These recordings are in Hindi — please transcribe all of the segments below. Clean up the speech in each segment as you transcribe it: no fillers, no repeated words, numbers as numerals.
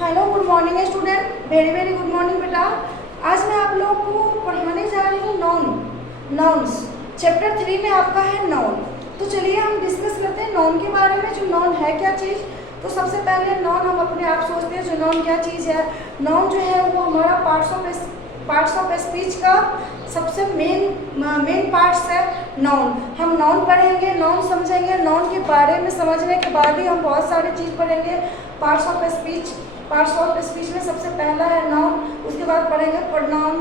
Hello, good morning student. Very very good morning बेटा। आज मैं आप लोग को पढ़ाने जा रही हूँ नाउन्स। चैप्टर 3 में आपका है नाउन। तो चलिए हम डिस्कस करते हैं नाउन के बारे में। जो नाउन है क्या चीज़। तो सबसे पहले नाउन हम अपने आप सोचते हैं जो नाउन क्या चीज़ है। नाउन जो है वो हमारा पार्ट्स ऑफ स्पीच का सबसे मेन पार्ट्स है नाउन। हम नाउन पढ़ेंगे, नाउन समझेंगे, नाउन के बारे में समझने के बाद ही हम बहुत सारी चीज़ पढ़ेंगे। पार्ट्स ऑफ स्पीच में सबसे पहला है नाउन, उसके बाद पढ़ेंगे प्रोनाउन,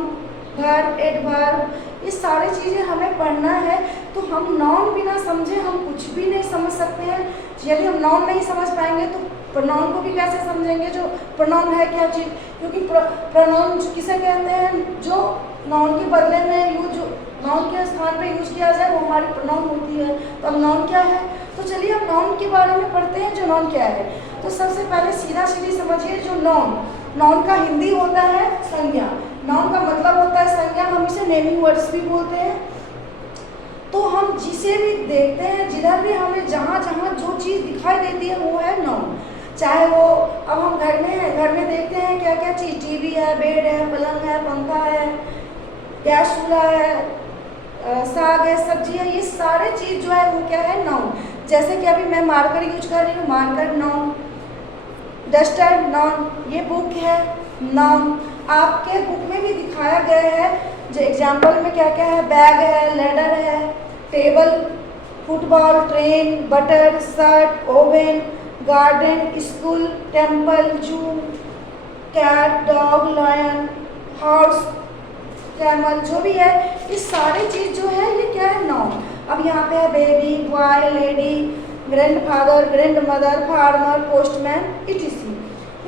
वर्ब, एडवर्ब। ये सारी चीज़ें हमें पढ़ना है। तो हम नाउन बिना समझे हम कुछ भी नहीं समझ सकते हैं। यदि हम नाउन नहीं समझ पाएंगे तो प्रोनाउन को भी कैसे समझेंगे। जो प्रोनाउन है क्या चीज़, क्योंकि प्रोनाउन किसे कहते हैं, जो नाउन के बदले में नाउन के स्थान पे यूज किया जाए वो हमारी प्रोनाउन होती है। तो अब नाउन क्या है, तो चलिए हम नाउन के बारे में पढ़ते हैं। जो नाउन क्या है, तो सबसे पहले सीधा सीधी समझिए। जो नाउन का हिंदी होता है संज्ञा। नाउन का मतलब होता है संज्ञा। हम इसे नेमिंग वर्ड्स भी बोलते हैं। तो हम जिसे भी देखते हैं, जिधर भी हमें जहाँ जहाँ जो चीज़ दिखाई देती है वो है नाउन। चाहे वो अब हम घर में हैं, घर में देखते हैं क्या क्या चीज़, टीवी है, बेड है, पलंग है, पंखा है, गैस चूल्हा है, साग है, सब्जी है। ये सारे चीज़ जो है वो क्या है, नाउन। जैसे कि अभी मैं मार्कर यूज कर रही हूँ, मार्कर नाउन, डस्टर नाउन, ये बुक है नाउन। आपके बुक में भी दिखाया गया है जो एग्जाम्पल में क्या क्या है, बैग है, लेडर है, table, football, train, butter, shirt, oven, garden, school, temple, zoo, cat, dog, lion, horse, camel, जो भी है ये सारी चीज़ जो है ये क्या है, नाउन। अब यहाँ पे है baby, boy, lady, grandfather, grandmother, farmer, postman, etc..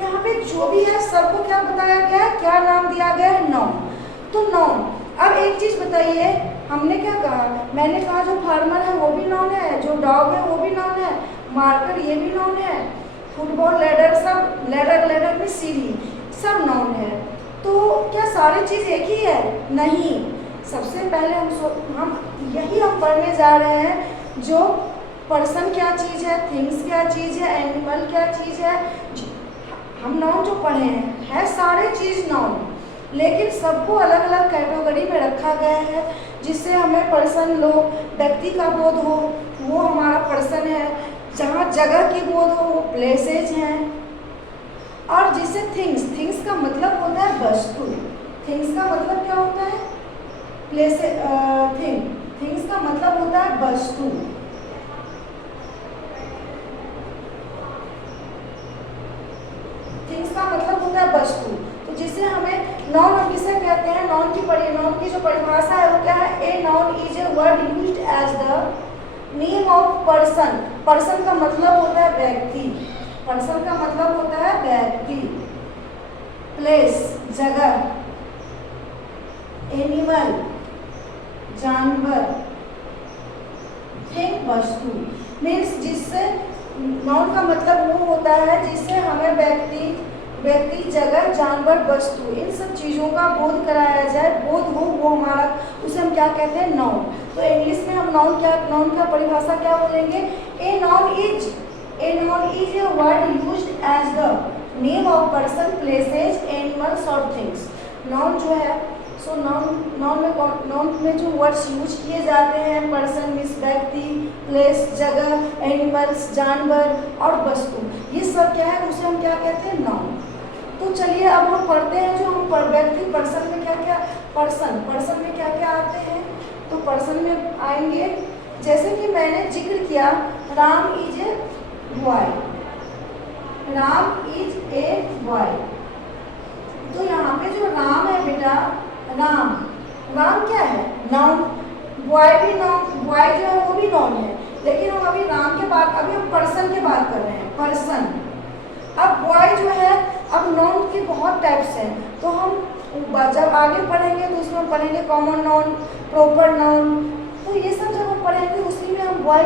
यहाँ पे जो भी है सबको क्या बताया गया है, क्या नाम दिया गया है, नाउन। तो नाउन। अब एक चीज़ बताइए, हमने क्या कहा, मैंने कहा जो फार्मर है वो भी नाउन है, जो डॉग है वो भी नाउन है, मार्कर ये भी नाउन है, फुटबॉल, लेडर, सब लेडर में सीढ़ी, सब नाउन है। तो क्या सारी चीज़ एक ही है, नहीं। सबसे पहले हम यही पढ़ने जा रहे हैं जो पर्सन क्या चीज़ है, थिंग्स क्या चीज़ है, एनिमल क्या चीज़ है। हम नाउन जो पढ़े हैं है सारे चीज़ नाउन, लेकिन सबको अलग अलग कैटेगरी में रखा गया है जिससे हमें पर्सन लोग, व्यक्ति का बोध हो वो हमारा पर्सन है, जहाँ जगह की बोध हो वो प्लेसेज हैं, और जिससे थिंग्स का मतलब होता है वस्तु। थिंग्स का मतलब क्या होता है, थिंग्स का मतलब होता है वस्तु। थिंग्स का मतलब होता है वस्तु। तो जिससे हमें नाउन हम किसे कहते हैं, नाउन की जो परिभाषा है वो क्या है, a noun is a word used as the name of person. Person का मतलब होता है व्यक्ति, पर्सन का मतलब होता है व्यक्ति, प्लेस जगह, एनिमल जानवर, थिंग वस्तु। मीन्स जिससे नाउन का मतलब वो होता है जिससे हमें व्यक्ति, जगह, जानवर, वस्तु, इन सब चीज़ों का बोध कराया जाए, बोध हो वो हमारा, उसे हम क्या कहते हैं, नाउन। तो इंग्लिश में हम नाउन का परिभाषा क्या बोलेंगे, a noun is a word used as the name of person, places, animals और थिंग्स। नाउन जो है सो नाउन में जो वर्ड्स यूज किए जाते हैं, पर्सन मीन्स व्यक्ति, प्लेस जगह, एनिमल्स जानवर और वस्तु, ये सब क्या है उसे हम क्या कहते हैं, नाउन। तो चलिए अब हम पढ़ते हैं जो हम व्यक्ति, पर्सन में क्या क्या, पर्सन में क्या क्या आते हैं। तो पर्सन में आएंगे जैसे कि मैंने जिक्र किया, Ram is a boy, Ram is a boy. तो यहाँ पे जो राम है बेटा, राम क्या है, नाउन। बॉय भी नाउन, बॉय जो है वो भी नाउन है, लेकिन हम अभी अभी हम पर्सन की बात कर रहे हैं, पर्सन। अब बॉय जो है, अब नाउन के बहुत टाइप्स हैं, तो हम जब आगे पढ़ेंगे तो उसमें हम पढ़ेंगे कॉमन नाउन, प्रॉपर नाउन। तो ये सब जब हम पढ़ेंगे उसी में हम बॉय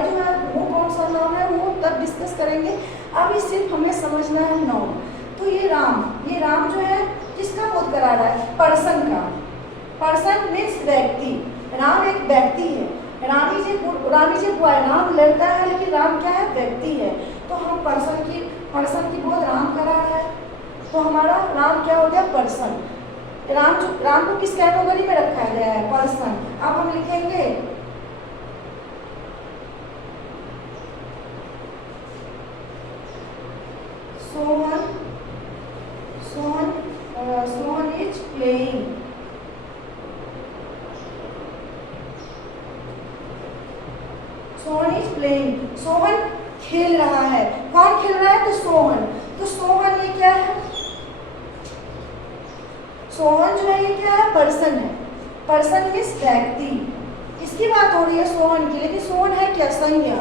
जो है वो कौन सा नाउन है वो तब डिस्कस करेंगे। अभी सिर्फ हमें समझना है नाउन। तो ये राम जो है किसका बोध करा रहा है, पर्सन का। पर्सन मीन्स व्यक्ति, राम एक व्यक्ति है, रानी जी बॉय, राम लड़का है लेकिन राम क्या है, व्यक्ति है। तो हम पर्सन की बोध राम करा रहा है। तो हमारा राम क्या हो गया, पर्सन। राम को किस कैटेगरी में रखा गया है, पर्सन। अब हम लिखेंगे Sohan is playing. Sohan is playing, Sohan खेल रहा है। कौन खेल रहा है, तो सोहन। तो सोहन ये क्या है, सोहन जो है ये क्या है, पर्सन है। पर्सन मीन्स व्यक्ति, इसकी बात हो रही है सोहन की, लेकिन सोहन है क्या, संज्ञा।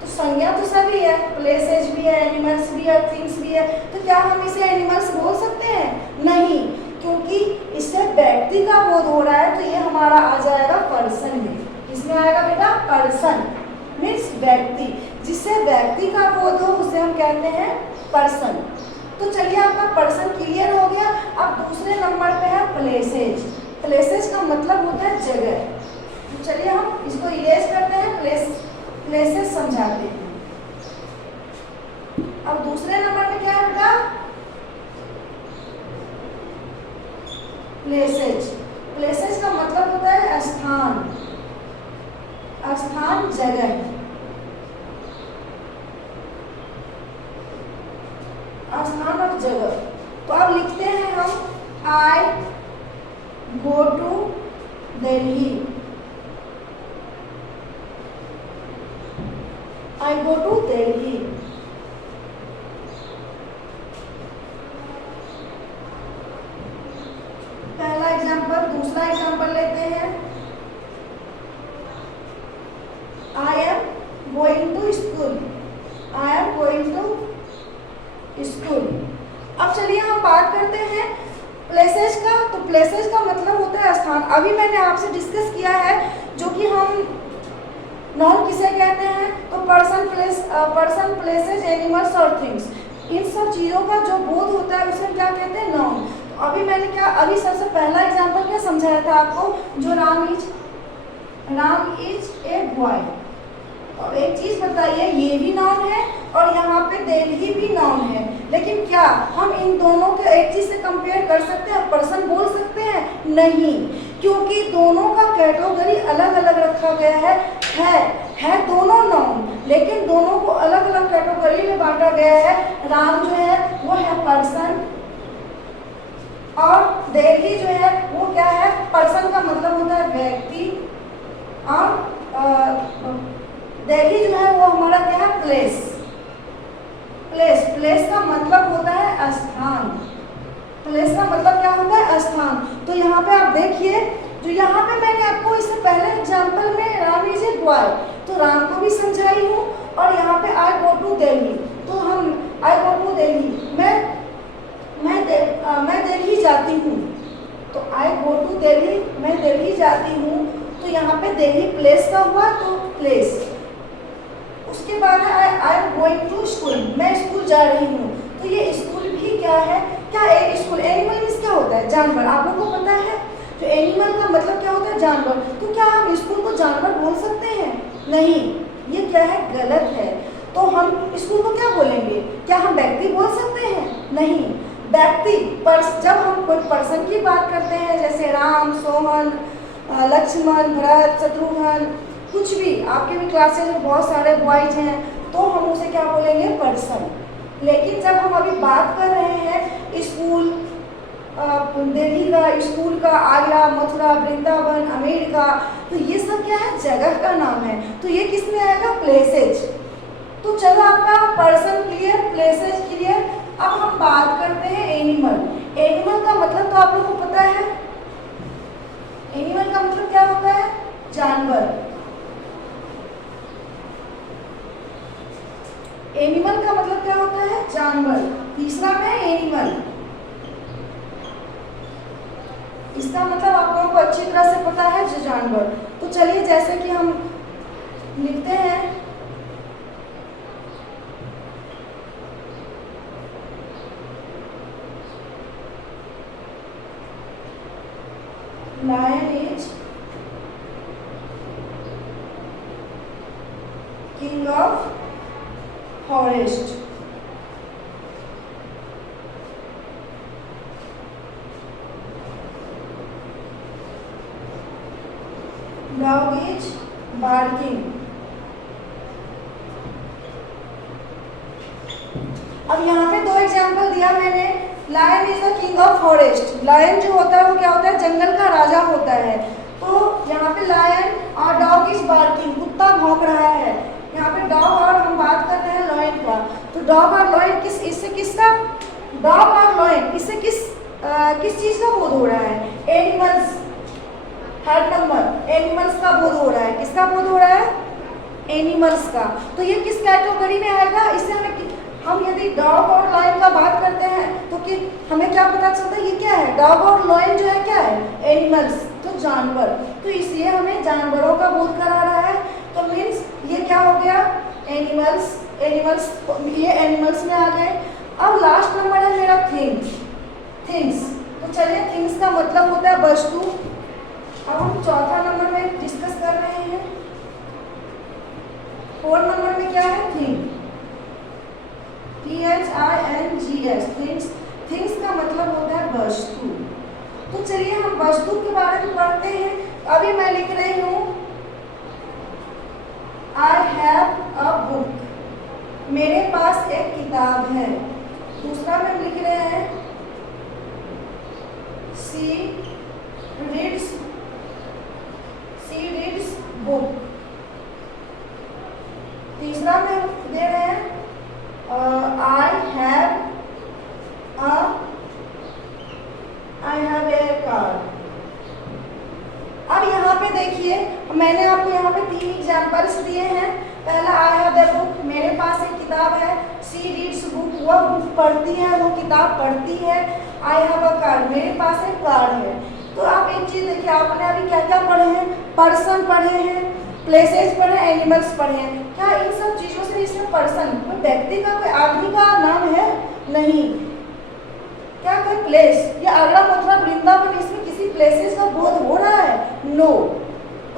तो संज्ञा तो सभी है, प्लेसेज भी है, एनिमल्स भी है, थिंग्स भी है। तो क्या हम इसे एनिमल्स बोल सकते हैं, नहीं, क्योंकि इससे व्यक्ति का बोध हो रहा है, तो ये हमारा आ जाएगा पर्सन में। इसमें आएगा बेटा पर्सन मीन्स व्यक्ति, जिससे व्यक्ति का बोध हो उसे हम कहते हैं पर्सन। तो चलिए आपका पर्सन क्लियर हो गया। अब दूसरे नंबर पे है प्लेसेज। प्लेसेज का मतलब होता है जगह। तो चलिए हम इसको इरेज करते हैं, प्लेसेज समझाते हैं। अब दूसरे नंबर पे क्या है बेटा, प्लेसेज। प्लेसेज का मतलब होता है स्थान, स्थान जगह, स्थान और जगह। तो अब लिखते हैं हम I go to Delhi. I go to Delhi. पहला एग्जाम्पल। दूसरा एग्जाम्पल लेते हैं, I am going to school. I am going to school. अब चलिए हम बात करते हैं प्लेसेज का। तो प्लेसेज का मतलब होता है स्थान। अभी मैंने आपसे डिस्कस किया है जो कि हम नाउन किसे कहते हैं, तो पर्सन, प्लेसेज, एनिमल्स और थिंग्स, इन सब चीज़ों का जो बोध होता है उसे क्या कहते हैं, नाउन। तो अभी मैंने अभी सबसे पहला एग्जाम्पल क्या समझाया था आपको, जो राम इज ए बॉय। और एक चीज बताइए, ये भी नाउन है और यहाँ पे दिल्ली भी नाउन है, लेकिन क्या हम इन दोनों के एक चीज से कंपेयर कर सकते हैं, पर्सन बोल सकते हैं, नहीं, क्योंकि दोनों का कैटेगरी अलग अलग रखा गया है दोनों नाउन, लेकिन दोनों को अलग अलग कैटेगरी में बांटा गया है। राम जो है वो है पर्सन और दिल्ली जो है वो क्या है, पर्सन का मतलब होता है व्यक्ति और दिल्ली जो है वो हमारा क्या है, प्लेस। प्लेस का मतलब होता है स्थान। प्लेस का मतलब क्या होता है, स्थान। तो यहाँ पे आप देखिए, जो यहाँ पे मैंने आपको इससे पहले एग्जाम्पल में राम इज ए बॉय, तो राम को भी समझाई हूँ, और यहाँ पे आई गो टू दिल्ली, तो हम आई गो टू दिल्ली, मैं दिल्ली जाती हूँ, तो आई गो टू दिल्ली, मैं दिल्ली जाती हूँ, तो यहाँ पे दिल्ली प्लेस का हुआ, तो प्लेस। उसके बाद है I am going to school, मैं स्कूल जा रही हूँ, तो ये स्कूल भी क्या है, क्या एक स्कूल। एनिमल मीन्स क्या होता है, जानवर। आप लोगों को पता है जो एनिमल का मतलब क्या होता है, जानवर। तो क्या हम स्कूल को जानवर बोल सकते हैं, नहीं, ये क्या है, गलत है। तो हम स्कूल को क्या बोलेंगे, क्या हम व्यक्ति बोल सकते हैं, नहीं, व्यक्ति। जब हम कोई पर्सन की बात करते हैं, जैसे राम, सोहन, लक्ष्मण, भरत, शत्रुघ्न, कुछ भी, आपके भी क्लासेज में बहुत सारे बॉयज हैं, तो हम उसे क्या बोलेंगे, पर्सन। लेकिन जब हम अभी बात कर रहे हैं स्कूल, दिल्ली का स्कूल का, आगरा, मथुरा, वृंदावन, अमेरिका, तो ये सब क्या है, जगह का नाम है, तो ये किस में आएगा, प्लेसेज। तो चलो आपका पर्सन क्लियर, प्लेसेज क्लियर। अब हम बात करते हैं एनिमल। एनिमल का मतलब तो आप लोगों को पता है, एनिमल का मतलब क्या होता है, जानवर। एनिमल का मतलब क्या होता है, जानवर। तीसरा है एनिमल, इसका मतलब आप लोगों को अच्छी तरह से पता है, जो जानवर। तो चलिए जैसे कि हम लिखते हैं, lion is king of forest. Dog is barking. अब यहाँ पे दो एग्जाम्पल दिया मैंने। Lion is the king of forest. Lion जो होता है वो क्या होता है, जंगल का राजा होता है। तो यहाँ पे लायन और डॉग इज बार्किंग, कुत्ता भौंक रहा है। यहाँ पे डॉग और हम बात कर रहे हैं लॉयन का। तो डॉग और लॉयन इससे किसका, डॉग और लॉयन इससे किस चीज का बोध हो रहा है, एनिमल्स। थर्ड नंबर, एनिमल्स का बोध हो रहा है। किसका बोध हो रहा है, एनिमल्स का। तो ये किस कैटेगरी में आएगा, इससे हम यदि डॉग और लॉयन का बात करते हैं तो कि हमें क्या पता चलता है, ये क्या है, डॉग और लॉयन जो है क्या है, एनिमल्स, तो जानवर। तो इसलिए हमें जानवरों का बोध करा रहा है। तो मीन्स ये क्या हो गया, एनिमल्स। ये एनिमल्स में आ गए। अब लास्ट नंबर है मेरा थिंग्स। तो चलिए, थिंग्स का मतलब होता है वस्तु। अब हम चौथा नंबर में डिस्कस कर रहे हैं। 4 नंबर में क्या है, थिंग, THINGS। थिंग्स का मतलब होता है वस्तु। तो चलिए हम वस्तु के बारे में पढ़ते हैं। अभी मैं लिख रही हूँ I have a book, मेरे पास एक किताब है। दूसरा में लिख रहे हैं She reads book। तीसरा में दे रहे हैं I have a car। अब यहाँ पे देखिए, मैंने आपको यहाँ पे 3 एग्जाम्पल्स दिए हैं। पहला I have a book, मेरे पास एक किताब है। She reads book, वह बुक पढ़ती है, वो किताब पढ़ती है। I have a car, मेरे पास एक कार है। तो आप एक चीज देखिए, आपने अभी क्या क्या पढ़े हैं, पर्सन पढ़े हैं, प्लेसेस पढ़े, एनिमल्स पढ़े हैं। क्या इन सब चीजों से इसमें पर्सन कोई व्यक्ति का, कोई आदमी का नाम है? नहीं। क्या कोई प्लेस, या आगरा, मथुरा, वृंदावन, इसमें किसी प्लेसेस का बोध हो रहा है? नो।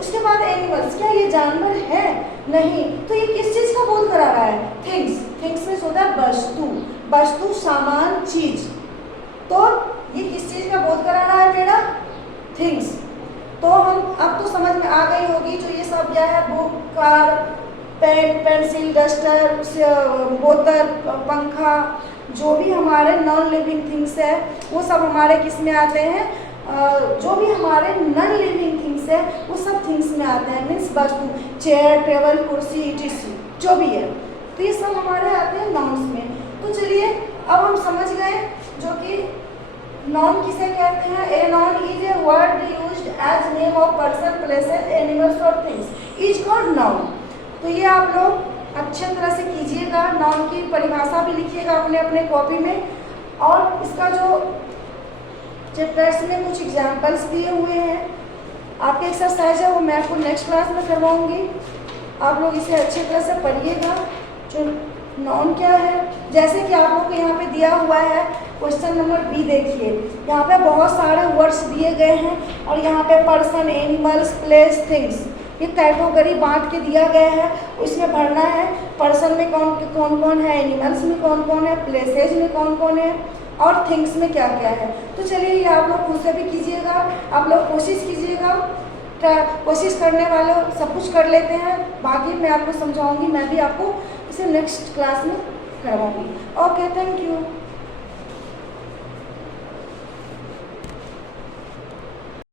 उसके बाद एनिमल्स, क्या ये जानवर है? नहीं। तो ये किस चीज का बोध करा रहा है? थिंग्स में होता है वस्तु, सामान, चीज। तो ये किस चीज का बोध करा रहा है मेरा? थिंग्स। तो हम अब तो समझ में आ गई होगी जो ये सब क्या है, book, car, pen, pencil, duster, बोतल, पंखा, जो भी हमारे नॉन लिविंग थिंग्स है वो सब हमारे किस में आते हैं, जो भी हमारे नॉन लिविंग थिंग्स है वो सब थिंग्स में आते हैं। मीन्स वस्तु, चेयर, टेबल, कुर्सी, टीसी, जो भी है, तो ये सब हमारे आते हैं नाउन्स में। तो चलिए अब हम समझ गए जो कि नॉन किसे कहते हैं। A noun is a word used as name of person, places, animals और थिंग्स इज कॉल्ड नाउन। तो ये आप लोग अच्छे तरह से कीजिएगा। नाउन की परिभाषा भी लिखिएगा अपने अपने कॉपी में। और इसका जो चैप्टर्स में कुछ एग्जाम्पल्स दिए हुए हैं, आपके एक्सरसाइज है वो मैं आपको नेक्स्ट क्लास में करवाऊंगी। आप लोग इसे अच्छी तरह से पढ़िएगा। जो नाउन क्या है, जैसे कि आप लोग को यहाँ पे दिया हुआ है क्वेश्चन नंबर बी, देखिए यहाँ पे बहुत सारे वर्ड्स दिए गए हैं और यहाँ पे पर्सन, एनिमल्स, प्लेस, थिंग्स, ये कैटेगरी बांट के दिया गया है। उसमें भरना है पर्सन में कौन कौन है, एनिमल्स में कौन कौन है, प्लेसेज में कौन कौन है और थिंग्स में क्या क्या है। तो चलिए ये आप लोग खुद से भी कीजिएगा, आप लोग कोशिश कीजिएगा। कोशिश करने वाले सब कुछ कर लेते हैं, बाकी मैं आपको समझाऊंगी, मैं भी आपको इसे नेक्स्ट क्लास में करवाऊंगी। Okay, thank you.